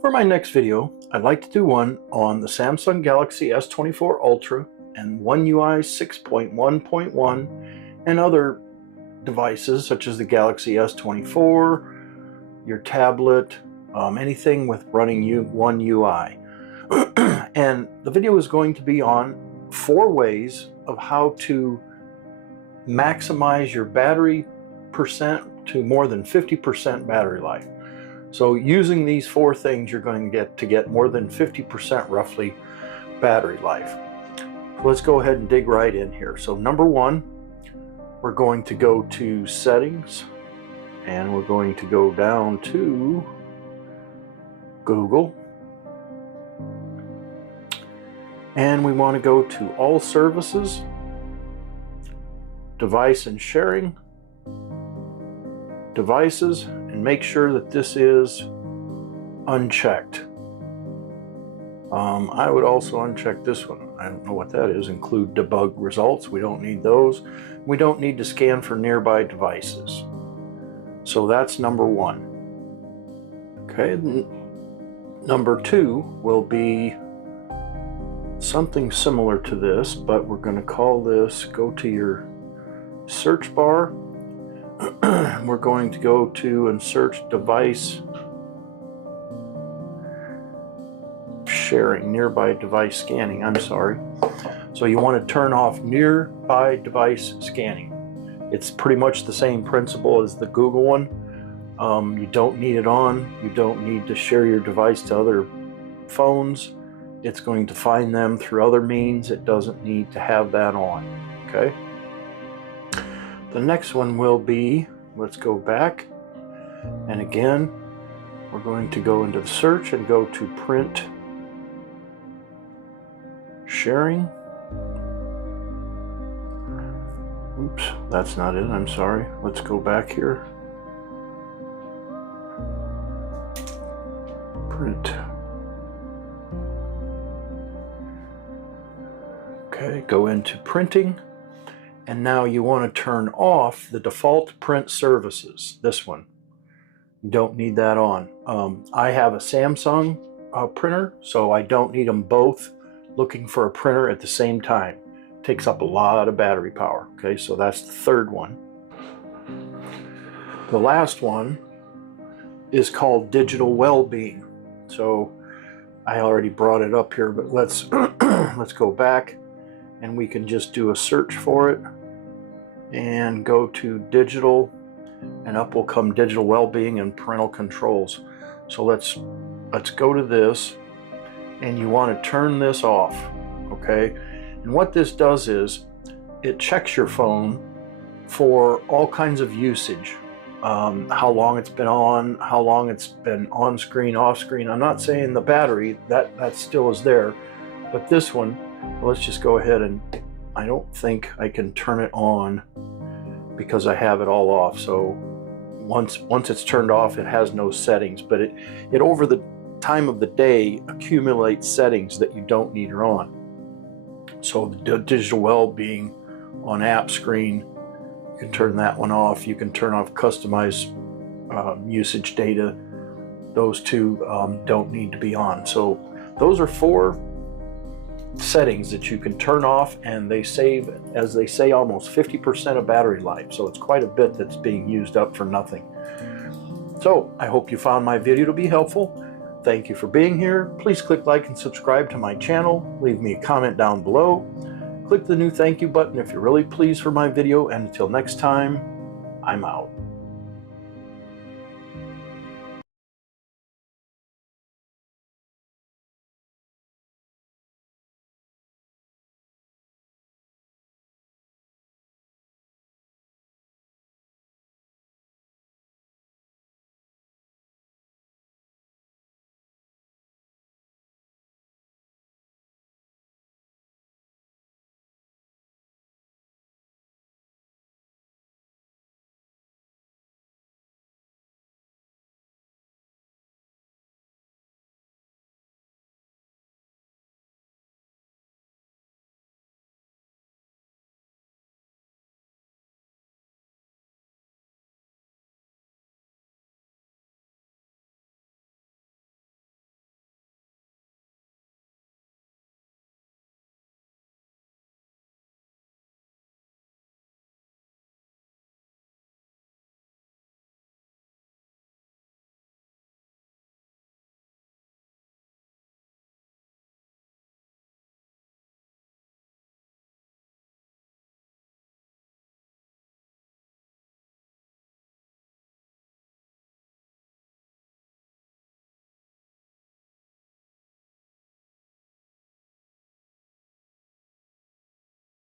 For my next video, I'd like to do one on the Samsung Galaxy S24 Ultra and One UI 6.1.1 and other devices such as the Galaxy S24, your tablet, anything with running One UI. And the video is going to be on 4 ways of how to maximize your battery percent to more than 50% battery life. So using these 4 things, you're going to get more than 50% roughly battery life. So let's go ahead and dig right in here. So number 1, we're going to go to settings, and we're going to go down to Google, and we want to go to all services, device and sharing, devices, and make sure that this is unchecked. I would also uncheck this one. I don't know what that is. Include debug results. We don't need those. We don't need to scan for nearby devices. So that's number 1. Okay, number 2 will be something similar to this, but we're going to call this, go to your search bar. We're going to go to and search device sharing, nearby device scanning, I'm sorry. So you want to turn off nearby device scanning. It's pretty much the same principle as the Google one. You don't need it on. You don't need to share your device to other phones. It's going to find them through other means. It doesn't need to have that on. Okay. The next one will be, let's go back, and again we're going to go into the search and go to print sharing. Oops, that's not it, I'm sorry. Let's go back here. Print. Okay, go into printing. And now you want to turn off the default print services, this one. You don't need that on. I have a Samsung printer, so I don't need them both looking for a printer at the same time. It takes up a lot of battery power. Okay, so that's the 3rd one. The last one is called digital well-being. So I already brought it up here, but let's let's go back, and we can just do a search for it and go to digital, and up will come digital well-being and parental controls. So let's go to this, and you want to turn this off. Okay, and what this does is it checks your phone for all kinds of usage, how long it's been on, how long it's been on screen, off screen. I'm not saying the battery, that still is there, but this one, let's just go ahead, and I don't think I can turn it on because I have it all off. So once it's turned off, it has no settings, but it over the time of the day accumulates settings that you don't need are on. So the digital well-being on app screen, you can turn that one off. You can turn off customize usage data. Those 2 don't need to be on. So those are 4 settings that you can turn off, and they save, as they say, almost 50% of battery life. So it's quite a bit that's being used up for nothing. So I hope you found my video to be helpful. Thank you for being here. Please click like and subscribe to my channel. Leave me a comment down below. Click the new thank you button if you're really pleased for my video, and until next time, I'm out.